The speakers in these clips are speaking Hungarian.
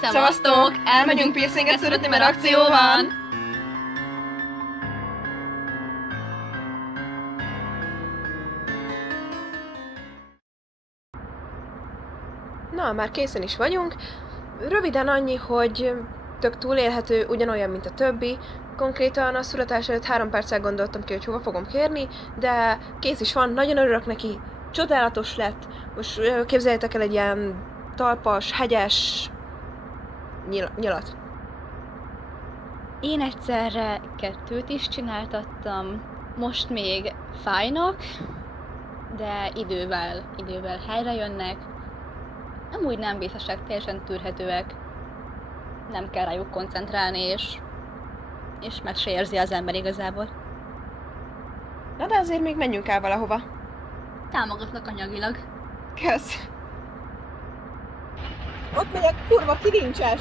Szevasztok! Elmegyünk piercinget születni, mert akció van! Na, már készen is vagyunk. Röviden annyi, hogy tök túlélhető, ugyanolyan, mint a többi. Konkrétan a születés előtt 3 perccel gondoltam ki, hogy hova fogom kérni, de kész is van, nagyon örülök neki. Csodálatos lett. Most képzeljétek el egy ilyen talpas, hegyes nyilat. Én egyszerre 2 is csináltattam, most még fájnak, de idővel helyre jönnek. Amúgy nem vészesek, teljesen tűrhetőek. Nem kell rájuk koncentrálni, és meg se érzi az ember igazából. Na de azért még menjünk el valahova. Támogatnak anyagilag. Kösz. Ott megy a kurva kilincses!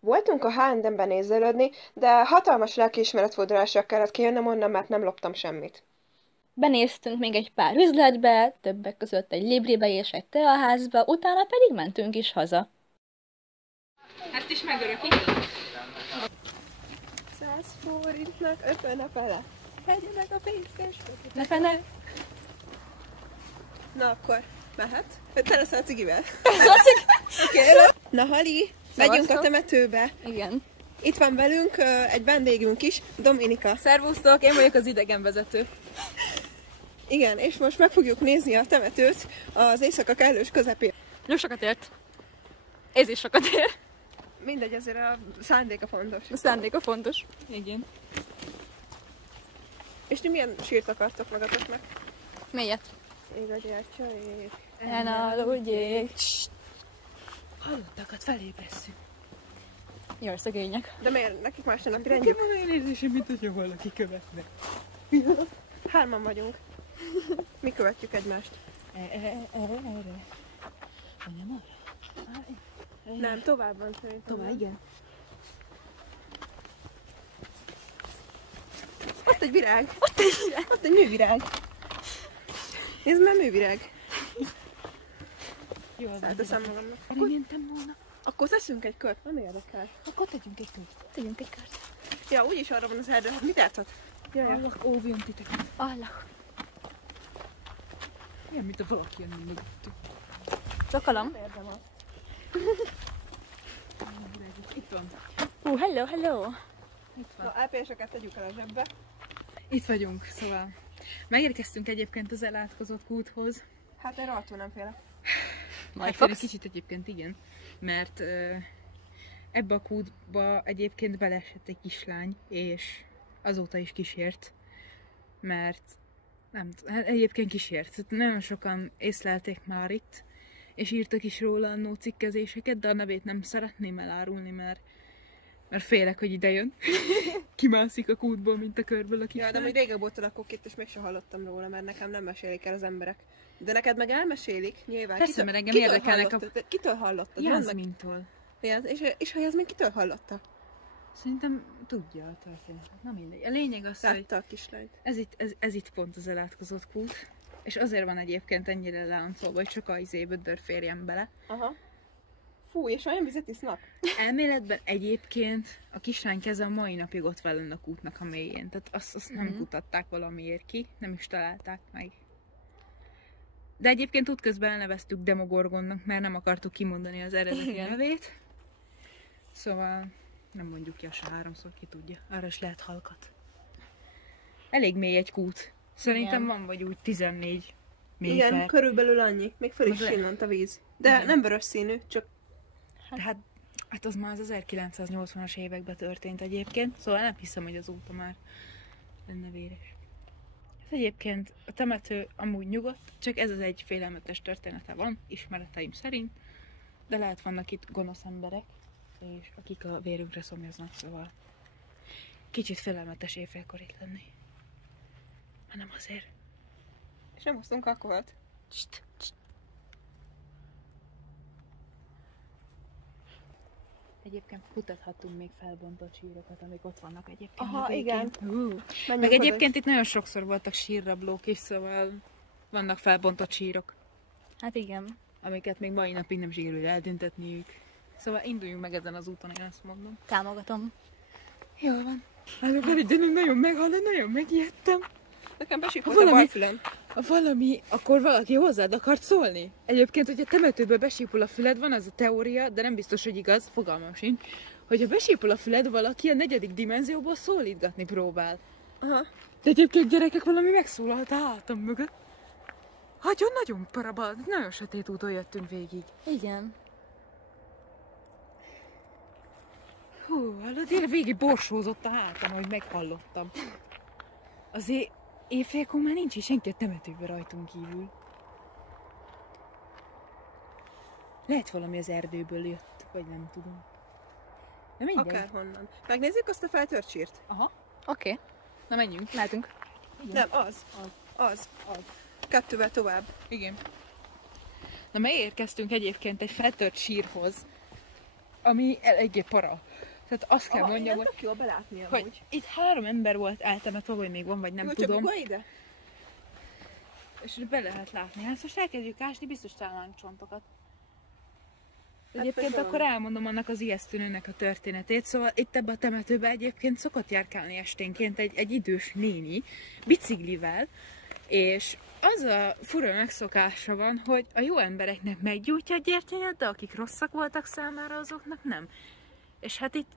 Voltunk a H&M-ben nézelődni, de hatalmas lelkiismeretfordulásra kellett kijönnöm onnan, mert nem loptam semmit. Benéztünk még egy pár üzletbe, többek között egy Libribe és egy teaházba, utána pedig mentünk is haza. Ezt is megörökít. 100 forintnak 50 a fele. Hegyenek a fészkes. Ne fene! Na akkor, mehet? Te leszel a cigivel. Oké. Na Hali, megyünk a temetőbe. Igen. Itt van velünk egy vendégünk is, Dominika. Szervusztok, én vagyok az idegenvezető. Igen, és most meg fogjuk nézni a temetőt az éjszaka kellős közepén. Jó sokat ért. Ez is sokat ér. Mindegy, azért a szándéka fontos. A szándéka fontos. Igen. És ti milyen sírt akartok magatoknak? Mélyet. Ég a gyertyaik. En aludjék. Hallottakat felébresszük. Jaj, szegények. De miért? Nekik más a napi rendjük? Nekem van olyan érzésem, mint hogyha valaki követne. 3-an vagyunk. Mi követjük egymást. Erre. Nem arra? Nem, tovább van szerintem. Tovább, igen. Ott egy virág. Ott egy művirág. Nézd már, művirág. Jól van. Elteszem magamnak. Mentem volna. Akkor teszünk egy kört, nem érdekel. Akkor tegyünk egy kört. Tegyünk egy kört. Ja, úgyis arra van az erdő. Mit játszhat? Jaj. Allah, óvjon titeket. Allah. Ilyen, mint a valaki jönni mögöttük. Szokalom. Itt van. Hello, hello. Itt van. Na, LPS-eket tegyük el a zsebbe. Itt vagyunk, szóval. Megérkeztünk egyébként az elátkozott kúthoz. Hát én rohadtul nem félek. Majd Egy fogsz? kicsit egyébként igen, mert ebbe a kútba egyébként beleesett egy kislány, és azóta is kísért, mert nem hát egyébként kísért. Nagyon sokan észlelték már itt, és írtak is róla annó cikkezéseket, de a nevét nem szeretném elárulni, mert félek, hogy ide jön. Kimászik a kútból, mint a körből a kislány. Ja, de még régebb óta lakok itt, és mégsem hallottam róla, mert nekem nem mesélik el az emberek. De neked meg elmesélik, nyilván. Persze, mert engem érdekelnek Kitől hallottad? Jászmintól. És ha Jászmin kitől hallotta? Szerintem tudja a történetet. Na mindegy. A lényeg az, hogy Látta a kislányt. ez itt pont az elátkozott kút. És azért van egyébként ennyire láncolva, hogy csak a bödör férjen bele. Aha. Fú, és olyan vizet isznak? Elméletben egyébként a kislány keze a mai napig ott van a kútnak a mélyén. Tehát azt nem kutatták valamiért ki, nem is találták meg. De egyébként útközben elneveztük Demogorgonnak, mert nem akartuk kimondani az eredeti nevét. Szóval nem mondjuk ki se 3-szor, ki tudja. Arra is lehet halkat. Elég mély egy kút. Szerintem van vagy úgy 14 méter. Igen, körülbelül annyi. Még föl is sillant a víz. De igen. nem vörös színű, csak... Hát az már az 1980-as években történt egyébként, szóval nem hiszem, hogy azóta már lenne véres. Ez egyébként a temető amúgy nyugodt, csak ez az egy félelmetes története van, ismereteim szerint, de lehet vannak itt gonosz emberek, és akik a vérünkre szomjaznak, szóval kicsit félelmetes éjfélkor itt lenni. Ha nem azért. És nem hoztunk alkoholt. Egyébként kutathatunk még felbontott sírokat, amik ott vannak egyébként. Aha, a végén. igen. Meg Menjünk egyébként itt nagyon sokszor voltak sírrablók is, szóval vannak felbontott sírok, Hát igen. amiket még mai napig nem sikerül eltüntetniük. Szóval induljunk meg ezen az úton, én azt mondom. Támogatom. Jól van. Halló, Feri, de nagyon nagyon megijedtem. Nekem besípult a bal fülem. Valami, akkor valaki hozzád akart szólni? Egyébként, hogyha temetőbe besípul a füled, van az a teória, de nem biztos, hogy igaz, fogalmam sincs, hogyha besípul a füled, valaki a 4. dimenzióból szólítgatni próbál. Aha. De egyébként gyerekek, valami megszólalt a hátam mögött. Nagyon paraba, nagyon sötét úton jöttünk végig. Igen. Hú, hallod, én végig borsózott a hátam, ahogy meghallottam. Azért éjfélkor már nincs is senki a temetőben rajtunk kívül. Lehet valami az erdőből jött, vagy nem tudom. De mindegy. Akárhonnan. Megnézzük azt a feltört sírt? Aha. Oké. Na menjünk. Mehetünk. Nem, az. 2-vel tovább. Igen. Na megérkeztünk egyébként egy feltört sírhoz, ami eléggé para. Tehát azt kell mondjam, hogy, tök jól belátni amúgy. hogy itt 3 ember volt eltemetve, vagy még van, vagy nem Jó, tudom. csak ide? És be lehet látni. Hát most elkezdjük ásni, biztos találnánk csontokat. Egyébként persze akkor van. elmondom annak az ijesztő nőnek a történetét. Szóval itt ebbe a temetőbe egyébként szokott járkálni esténként egy idős néni biciklivel, és az a fura megszokása van, hogy a jó embereknek meggyújtja a gyertyáját, de akik rosszak voltak számára, azoknak nem. És hát itt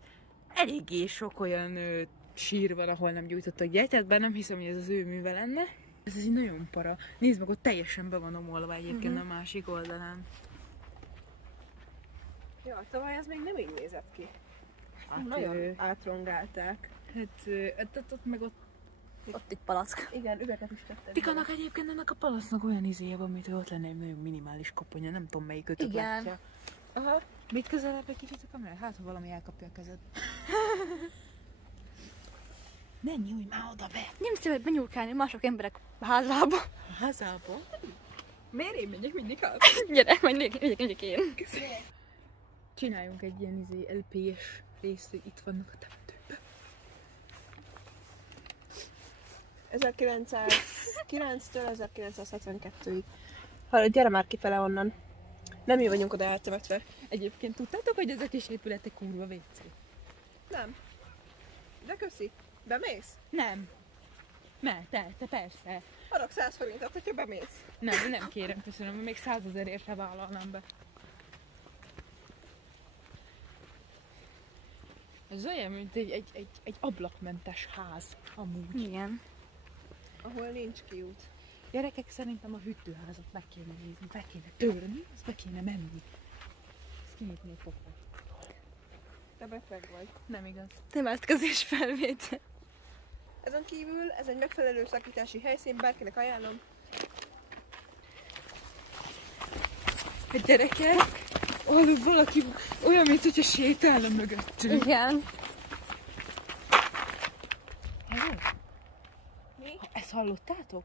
eléggé sok olyan sír van, ahol nem gyújtottak gyertyát, bár nem hiszem, hogy ez az ő műve lenne. Ez így nagyon para. Nézd meg, ott teljesen be van omolva egyébként a másik oldalán. Ja, szóval ez még nem így nézett ki. Hát, Nagyon átrongálták. ott meg ott. Ott egy palack. Igen, üveget is tettek. Tikának egyébként ennek a palasznak olyan izéje van, mint hogy ott lenne egy nagyon minimális koponya, nem tudom melyik ötök Igen. látja. Aha. Mit közelebb egy kicsit a kamerát? Hát, ha valami elkapja a kezed. Ne nyújj már oda be! Nem szabad benyúlkálni mások emberek házába. A házába? Miért én megyek mindig át? Gyere, majd megyek én. Csináljunk egy ilyen LP-s részt, hogy itt vannak a temetőben. 1909-től 1972-ig. Hallod, gyere már kifele onnan. Nem mi vagyunk oda eltemetve. Egyébként tudtátok, hogy ez a kis épület egy kurva WC? Nem. De köszi. Bemész? Nem. Te persze. Adok 100 forintot, hogyha bemész. Nem kérem, köszönöm, még 100 000 érte vállalnám be. Ez olyan, mint egy ablakmentes ház, amúgy. Igen. Ahol nincs kiút. Gyerekek, szerintem a hűtőházat meg kéne nézni, be kéne törni, azt be kéne menni. Ezt kinyitni a pofát. Te beteg vagy. Nem igaz. Temetkezés felvétel. Ezen kívül ez egy megfelelő szakítási helyszín, bárkinek ajánlom. A gyerekek, hallod, valaki olyan, mint hogyha sétálna mögöttünk. Igen. Hallod? Mi? Ezt hallottátok?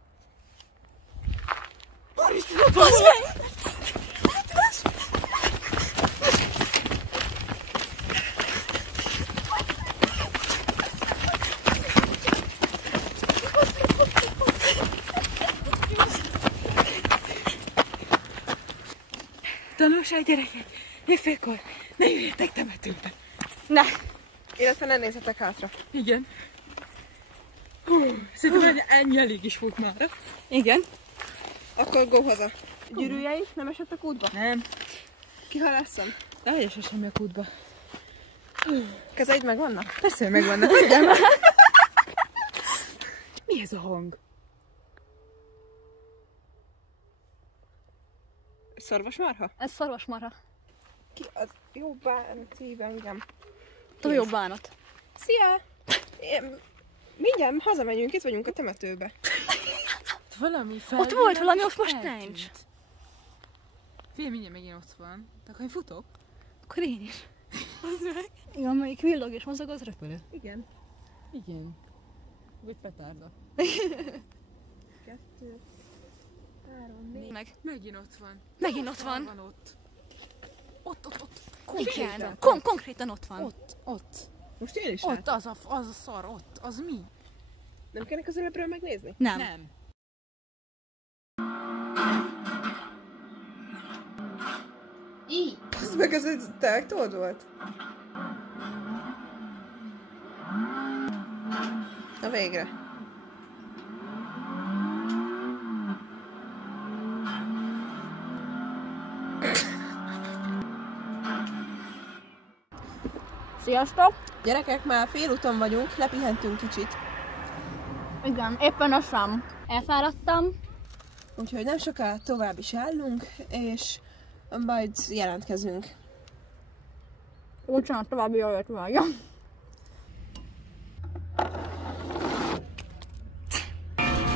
Tanulság, gyerekek! Éjfélkor ne jöjjetek temetőbe! Ne. Illetve ne nézzetek hátra. Igen. Hú, szerintem ennyi elég is volt már. Igen. Akkor go haza. Gyűrűjeid nem esettek útba? Nem. Kihalásszon. Rágyes a semmi a kútba. Kezeid megvannak? Persze, hogy megvannak. Mi ez a hang? Szarvasmarha? Ez szarvasmarha. Ki az jó bánat szív engem. Túl bánat. Szia! Mindjárt hazamegyünk, itt vagyunk a temetőbe. Valami fel. Ott volt valami, ott most nincs. Figyelj, mindjárt megint ott van. De akkor én futok. Akkor én is. Igen, amelyik villog és mozog, az repülő. Igen. Igen. Vagy petárda. 2, 3, 4. Meg. Megint ott van. Megint ott van. Ott. Ott. Konkrétan ott van. Ott. Most én is Ott az a szar, ott. Az mi? Nem kell az előbbről megnézni? Nem. Az meg ez tényleg tudod volt? Na végre. Sziasztok! Gyerekek, már félúton vagyunk, lepihentünk kicsit. Igen, éppen a szám. Elfáradtam. Úgyhogy nem soká tovább is állunk, és majd jelentkezünk. Bocsánat, további jövőt vágja.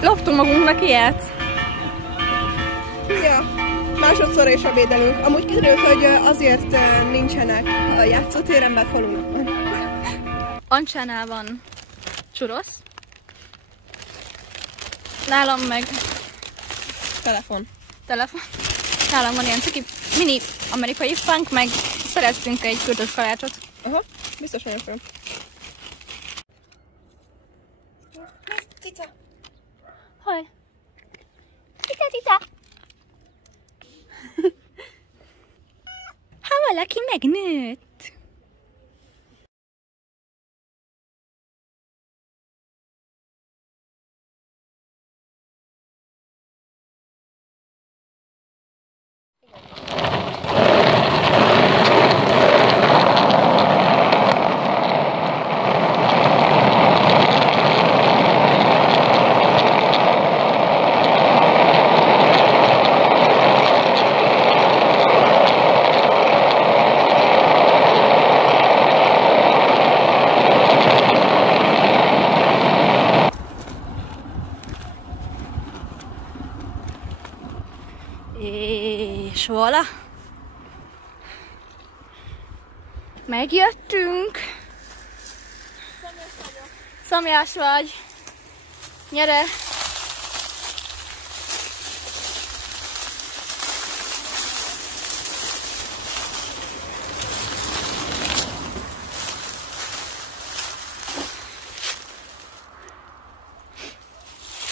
Loptunk magunknak ilyet. Ja, másodszor is ebédelünk. Amúgy kiderült, hogy azért nincsenek a játszótéren, mert falunok. Ancsánál van csurosz. Nálam meg Telefon. telefon. Nálam van ilyen ciki mini amerikai funk, meg szereztünk egy küldött kalácsot. Aha, biztos nagyon fel. Cica! Haj. Cica. Ha valaki megnőtt. És voilà. Megjöttünk. Szomjas vagy. Gyere.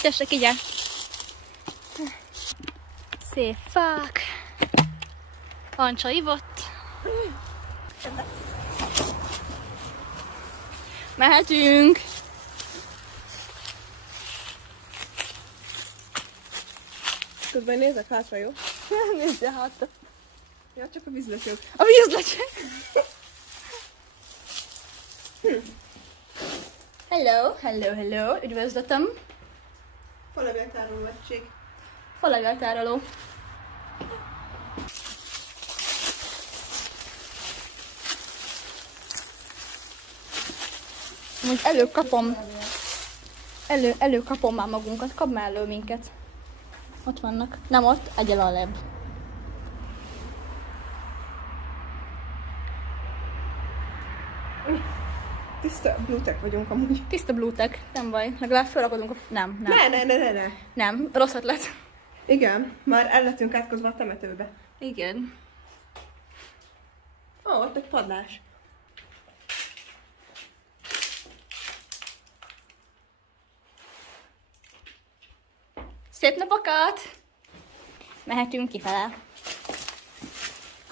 Tessék, így. Szép fák. Ancsa ivott. Mehetünk. Közben nézek hátra, jó? Nézze hátra. Ja, csak a vízlecsök. A vízlecsek. Hello. Üdvözletem. Falevéltároló egység. Falevéltároló. Most előkapom már magunkat, kapd már elő minket. Ott vannak. Nem ott, egyel alább. Tiszta blutek vagyunk amúgy. Tiszta blutek, nem baj. Legalább felrakodunk a... Nem. Ne. Nem, rossz ötlet. Igen, már el lettünk átkozva a temetőbe. Igen. Ó, ott egy padlás. Szép napokat! Mehetünk kifele.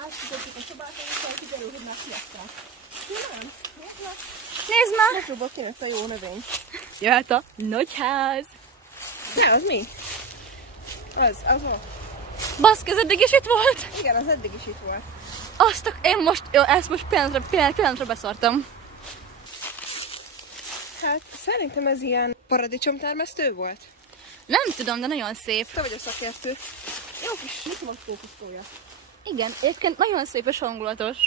Átfizetsük a szobát, és kiderül, hogy már kiadták. Nem? Nézd már! Megpróbál kinőtt a jó növény. Jöhet a nagyház! Ne, az mi? Az ott. Baszki, ez eddig is itt volt! Igen, az eddig is itt volt. Ezt most pillanatra beszartam. Hát szerintem ez ilyen paradicsomtermesztő volt. Nem tudom, de nagyon szép. Te vagy a szakértő. Jó kis mikroszkópusztója. Igen, egyébként nagyon szép és hangulatos.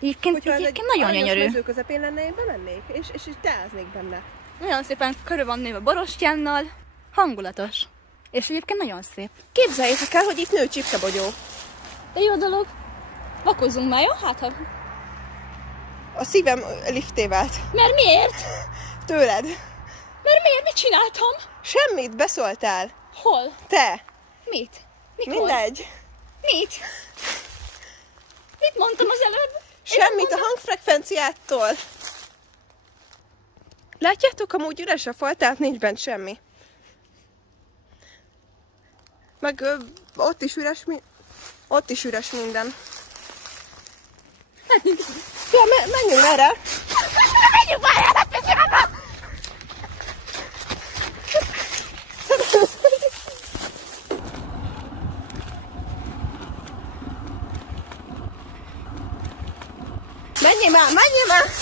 Egyébként nagyon gyönyörű. Ha mező közepén lenne, én bemennék, és teáznék benne. Nagyon szépen körül van nőve borostyánnal. Hangulatos. És egyébként nagyon szép. Képzeljétek el, hogy itt nő csipkebogyó. De jó dolog. Vakozzunk már, jó? Hát ha... A szívem lifté vált. Mert miért? Tőled. Mert miért? Mit csináltam? Semmit, beszóltál. Hol? Te. Mit? Mikor? Mindegy. Mit? Mit mondtam az előbb? Semmit a hangfrekvenciától. Látjátok, amúgy üres a fal, tehát nincs bent semmi. Meg ott is üres minden. Ja, menjünk erre. Menjünk már erre, picikakra! Menjél már!